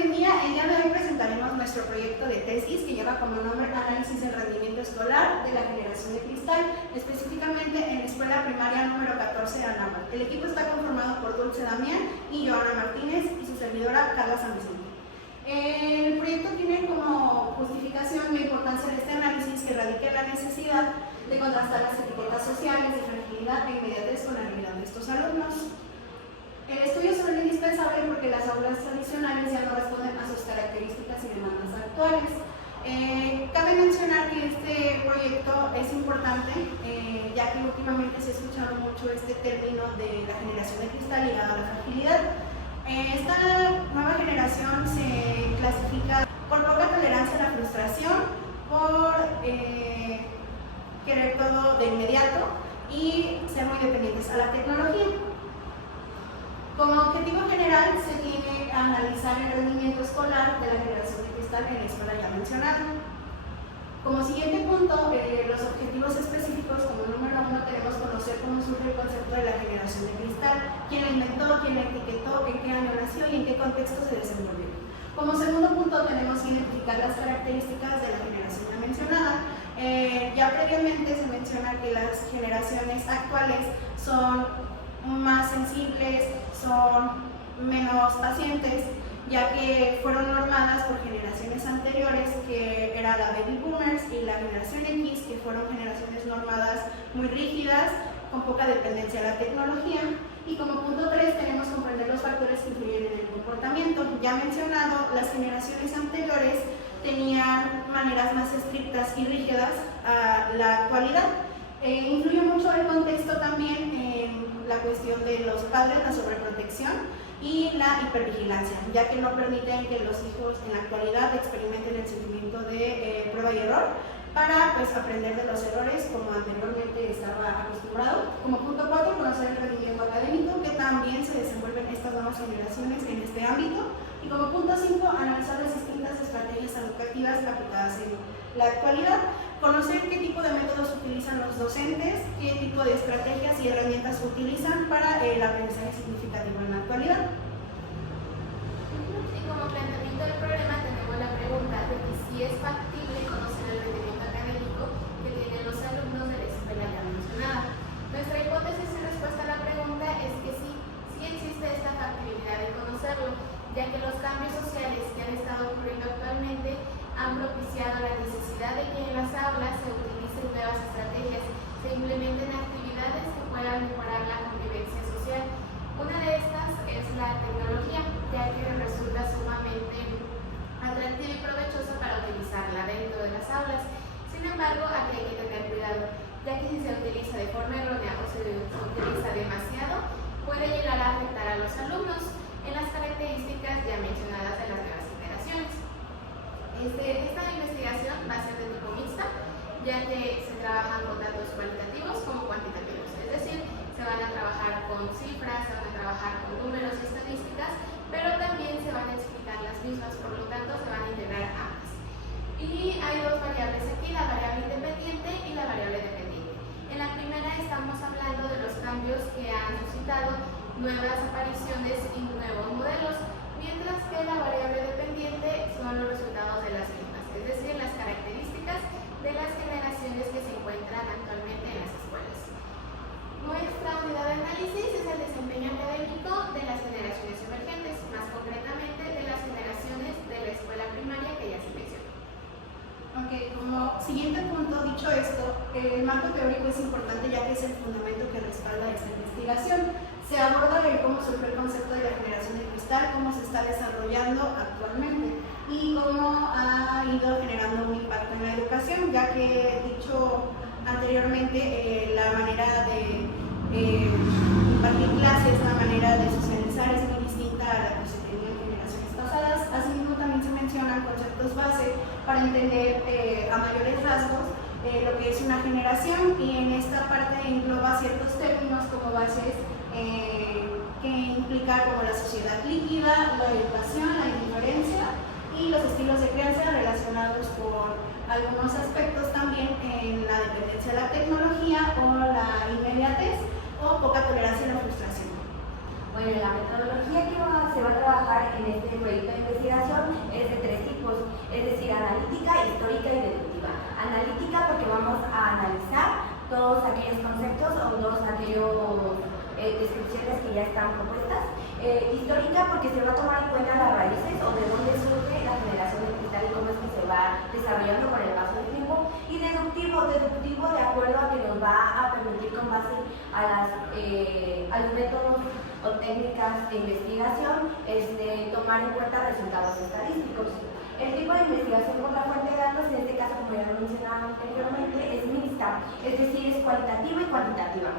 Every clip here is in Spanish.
buen día. El día de hoy presentaremos nuestro proyecto de tesis que lleva como nombre Análisis del rendimiento escolar de la generación de cristal, específicamente en la escuela primaria número 14 de Anáhuac. El equipo está conformado por Dulce Damián y Joana Martínez y su servidora Carla San Vicente. El proyecto tiene como justificación la importancia de este análisis que radica en la necesidad de contrastar las etiquetas sociales de fragilidad e inmediatez con la realidad de estos alumnos. El estudio es indispensable porque las aulas tradicionales ya no responden a sus características y demandas actuales. Cabe mencionar que este proyecto es importante, ya que últimamente se ha escuchado mucho este término de la generación de cristal ligado a la fragilidad. Esta nueva generación se clasifica por poca tolerancia a la frustración, por querer todo de inmediato y ser muy dependientes a la tecnología. Como objetivo general se tiene que analizar el rendimiento escolar de la generación de cristal en la escuela ya mencionada. Como siguiente punto, los objetivos específicos, como número 1 queremos conocer cómo surge el concepto de la generación de cristal, quién la inventó, quién la etiquetó, en qué año nació y en qué contexto se desenvolvió. Como segundo punto tenemos que identificar las características de la generación ya mencionada. Ya previamente se menciona que las generaciones actuales son más sensibles, son menos pacientes, ya que fueron normadas por generaciones anteriores, que era la Baby Boomers y la generación X, que fueron generaciones normadas muy rígidas, con poca dependencia de la tecnología. Y como punto 3 tenemos que comprender los factores que influyen en el comportamiento. Ya mencionado, las generaciones anteriores tenían maneras más estrictas y rígidas a la actualidad. Influye mucho el contexto también en la cuestión de los padres, la sobreprotección y la hipervigilancia, ya que no permiten que los hijos en la actualidad experimenten el sentimiento de prueba y error para aprender de los errores como anteriormente estaba acostumbrado. Como punto 4, conocer el rendimiento académico, que también se desenvuelven estas nuevas generaciones en este ámbito. Y como punto 5, analizar las distintas estrategias educativas aplicadas en la actualidad, conocer qué tipo de métodos utilizan los docentes, qué tipo de estrategias y herramientas utilizan para el aprendizaje significativo en la actualidad. Y como planteamiento del problema tenemos la pregunta de que si es factible conocer el rendimiento académico que tienen los alumnos de la escuela ya mencionada. Nuestra hipótesis en respuesta a la pregunta es que sí existe esta factibilidad de conocerlo, ya que los cambios sociales que han estado ocurriendo actualmente han propiciado la necesidad de que en las aulas se utilicen nuevas estrategias, se implementen actividades que puedan mejorar la convivencia social. Una de estas es la tecnología, ya que resulta sumamente atractiva y provechosa para utilizarla dentro de las aulas. Sin embargo, aquí hay que tener cuidado, ya que si se utiliza de forma errónea o se utiliza demasiado, puede llegar a afectar a los alumnos en las características ya mencionadas de las nuevas generaciones. Esta investigación va a ser de tipo mixta, ya que se trabajan con datos cualitativos como cuantitativos, es decir, se van a trabajar con cifras, se van a trabajar con números y estadísticas, pero también se van a explicar las mismas, por lo tanto se van a integrar ambas. Y hay dos variables aquí, la variable independiente y la variable dependiente. En la primera estamos hablando de los cambios que han suscitado nuevas apariciones y nuevos modelos, mientras que la variable dependiente son los resultados de las mismas, es decir, las características de las generaciones que se encuentran actualmente en las escuelas. Nuestra unidad de análisis es el desempeño académico de las generaciones emergentes, más concretamente de las generaciones de la escuela primaria que ya se mencionó. Ok, como siguiente punto, dicho esto, el marco teórico es importante ya que es el fundamento que respalda esta investigación. Se aborda el cómo surgió el concepto de la generación de cristal, cómo se está desarrollando actualmente y cómo ha ido generando un impacto en la educación, ya que dicho anteriormente, la manera de impartir clases, la manera de socializar es muy distinta a la que se tenía en generaciones pasadas. Asimismo, también se mencionan conceptos base para entender a mayores rasgos lo que es una generación, y en esta parte engloba ciertos términos como bases que implica como la sociedad líquida, la educación, la indiferencia y los estilos de crianza relacionados con algunos aspectos también en la dependencia de la tecnología o la inmediatez o poca tolerancia a la frustración. Bueno, la metodología que se va a trabajar en este proyecto de investigación es de 3 tipos, es decir, analítica, histórica y deductiva. Analítica porque vamos a analizar todos aquellos conceptos o todos aquellos descripciones que ya están propuestas. Histórica porque se va a tomar en cuenta las raíces o de dónde surge la generación de cristal y cómo es que se va desarrollando con el paso del tiempo. Y deductivo de acuerdo a que nos va a permitir con base a los métodos o técnicas de investigación tomar en cuenta resultados estadísticos. El tipo de investigación por la fuente de datos, en este caso, como ya lo mencionaba anteriormente, es mixta, es decir, es cualitativa y cuantitativa.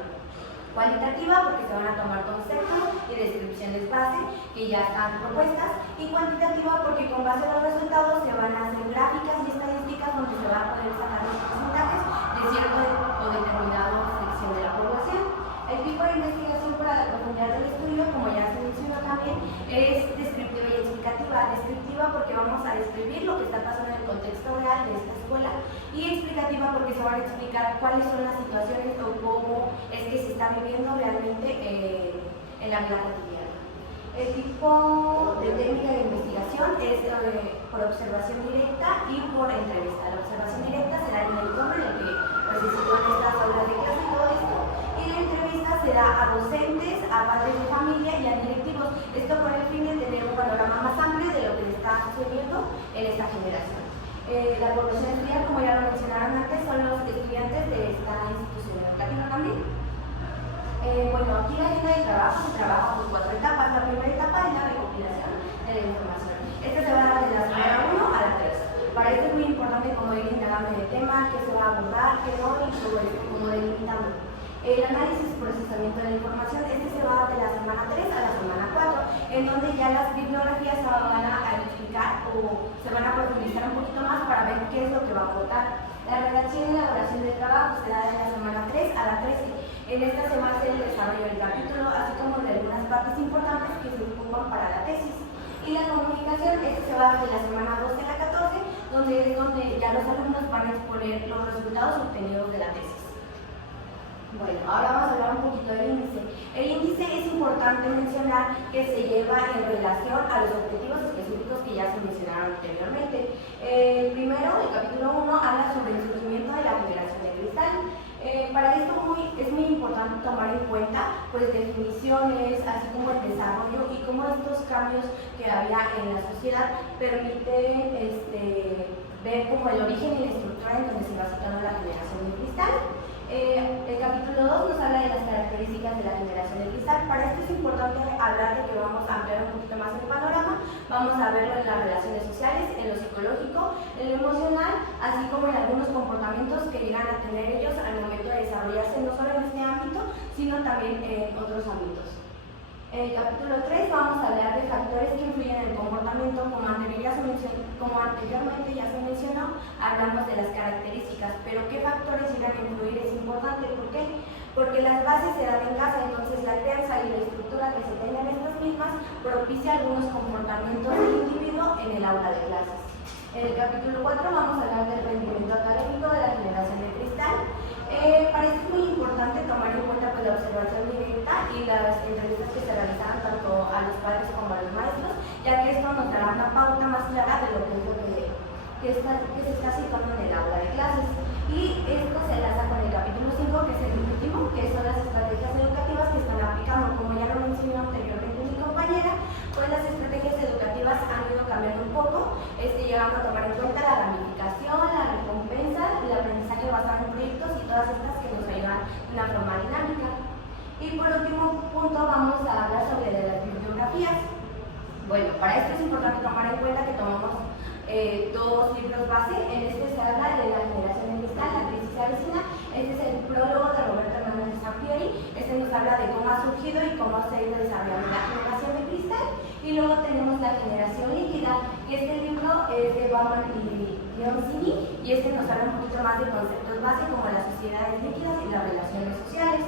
Cualitativa porque se van a tomar conceptos y descripciones base que ya están propuestas, y cuantitativa porque con base a los resultados se van a hacer gráficas y estadísticas donde se va a poder sacar los porcentajes de cierto o determinado sección de la población. El tipo de investigación para la profundidad del estudio, como ya se mencionó también, es descriptiva y explicativa. Descriptiva porque vamos a describir lo que está pasando en el contexto real de esta escuela, y explicativa porque se van a explicar cuáles son las situaciones o cómo es que se está viviendo realmente en la vida cotidiana. El tipo de técnica de investigación es por observación directa y por entrevista. La observación directa será en el entorno en el que se sitúan estas aulas de clase y todo esto, y la entrevista será a docentes, a padres de familia y a directivos. Esto con el fin de tener un panorama más amplio de lo que está sucediendo en esta generación. La población estudiantil, como ya lo mencionaron antes, son los estudiantes de esta institución educativa también. Bueno, aquí la agenda de trabajo se trabaja por 4 etapas. La primera etapa es la recopilación de la información. Esta se va a dar de la semana 1 a la 3. Para esto es muy importante como ir indagando en el tema, qué se va a abordar, qué no, y todo esto, como delimitando. El análisis y procesamiento de la información, se va a dar de la semana 3 a la semana 4, en donde ya las bibliografías se van a explicar o se van a profundizar un poquito más para ver qué es lo que va a aportar. La redacción y elaboración de trabajo se da de la semana 3 a la 13. En esta se va a hacer el desarrollo del capítulo, así como de algunas partes importantes que se ocupan para la tesis. Y la comunicación, se va a dar de la semana 12 a la 14, donde es donde ya los alumnos van a exponer los resultados obtenidos de la tesis. Bueno, ahora vamos a hablar un poquito del índice. El índice es importante mencionar que se lleva en relación a los objetivos específicos que ya se mencionaron anteriormente. Primero, el capítulo 1 habla sobre el surgimiento de la generación de cristal. Para esto es muy importante tomar en cuenta definiciones, así como el desarrollo y cómo estos cambios que había en la sociedad permiten ver como el origen y la estructura en donde se va situando la generación de cristal. El capítulo 2 nos habla de las características de la generación de cristal. Para esto es importante hablar de que vamos a ampliar un poquito más el panorama. Vamos a verlo en las relaciones sociales, en lo psicológico, en lo emocional, así como en algunos comportamientos que llegan a tener ellos al momento de desarrollarse no solo en este ámbito, sino también en otros ámbitos. En el capítulo 3 vamos a hablar de factores que influyen en el comportamiento. Como anteriormente ya se mencionó, hablamos de las características, pero qué factores llegan a influir es importante. ¿Por qué? Porque las bases se dan en casa, entonces la crianza y la estructura que se tengan en estas mismas propicia algunos comportamientos del individuo en el aula de clases. En el capítulo 4 vamos a hablar del rendimiento académico de la generación de cristal. Para esto es muy importante tomar en cuenta la observación directa y las entrevistas que se realizan tanto a los padres como a los maestros, ya que esto nos dará una pauta más clara de lo que se está situando en el aula de clases. Y esto se enlaza con el capítulo 5, que es el último, que son las estrategias educativas que están aplicando. Como ya lo mencionó anteriormente mi compañera, pues las estrategias educativas han ido cambiando un poco, llegando a tomar en cuenta la ramificación, la recompensa, el aprendizaje basado en proyectos y todas estas que nos ayudan de una forma dinámica. Y por último punto vamos a hablar sobre las bibliografías. Bueno, para esto es importante tomar en cuenta que tomamos 2 libros base. En este se habla de la generación de cristal, la crisis se avecina. Este es el prólogo de Roberto Hernández Sampieri. Este nos habla de cómo ha surgido y cómo se ha ido desarrollando la generación de cristal. Y luego tenemos la generación líquida, y este libro es de Bauman y Leoncini, y este nos habla un poquito más de conceptos base como las sociedades líquidas y las relaciones sociales.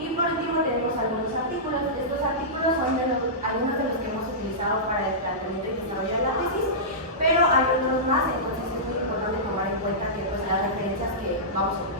Y por último tenemos algunos artículos. Estos artículos son algunos de los que hemos utilizado para el planteamiento y desarrollo de la tesis, pero hay otros más, entonces es muy importante tomar en cuenta que las referencias que vamos a utilizar